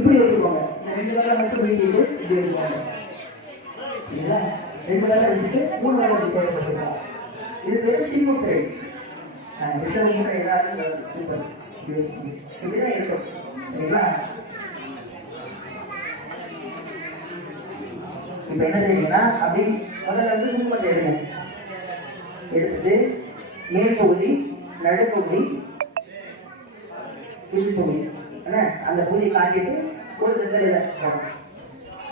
இப்படி வச்சுக்கோங்க இந்த ரெண்டு வேலை மட்டும் நீட்டிட்டு இப்படி வச்சுக்கோங்க சரிங்களா? ரெண்டு வேலை வச்சுட்டு மூணு வேலை இப்படி வச்சுக்கலாம் இது பேர் சிமுட்டை எல்லாரும் சூப்பர் இப்படிதான் இருக்கும். சரிங்களா? இப்போ என்ன செய்யுங்கன்னா அப்படி முதல்ல வந்து மூமெண்ட் எடுங்க. எடுத்து மேல் பகுதி நடுப்பகுதி கீழ்ப்பகுதி என்ன அந்த பூஜை காட்டிட்டு ஒரு இடத்துல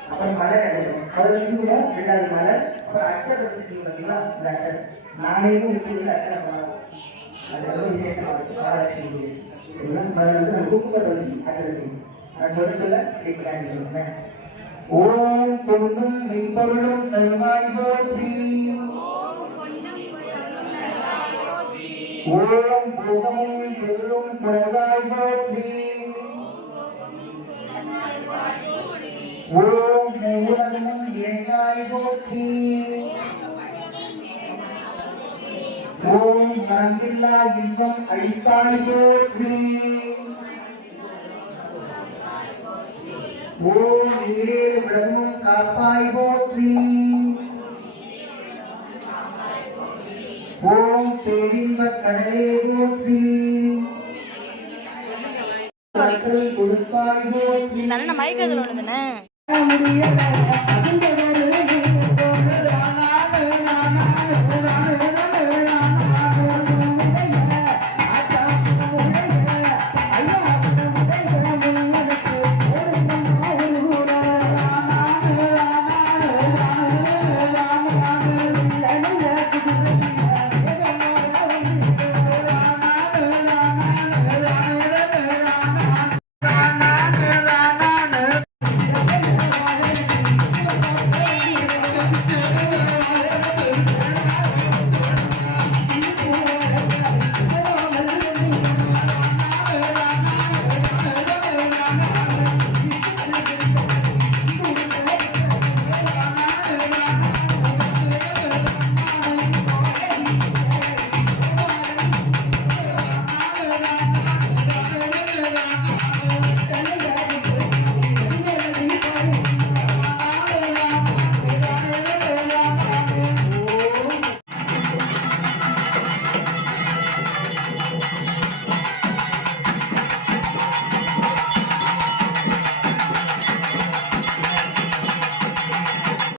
அப்புறம் மலர் எடுக்கணும் முதல்ல கீழே ரெண்டாவது மலர் அப்புறம் அக்ஷரம் பார்த்தீங்களா? இந்த அக்ஷரம் நாளையும் வச்சுருந்து அக்ஷரம் பண்ணலாம் அது ரொம்ப விசேஷமாக இருக்கும் மகாலட்சுமி சரிங்களா? முதல்ல வந்து நம்ம குங்குமத்தை வச்சு அக்ஷரம் செய்யணும் நான் சொல்ல சொல்ல ஓம் பொண்ணும் நல்வாய் போற்றி. ஓம் பொருளும் புலவாய் போற்றி. ஓம் நெய்யுலகமும் இறைவாய் போற்றி ஓம் மறந்தில்லா இன்பம் அழித்தாய் போற்றி ஓம் ஈரேழு விடமும் காப்பாய் போற்றி ஓம் பேரின்ப கடலே போற்றி கொடுப்பாய் போற்றி ஒன்று தானே முடியல. அகண்டதொரு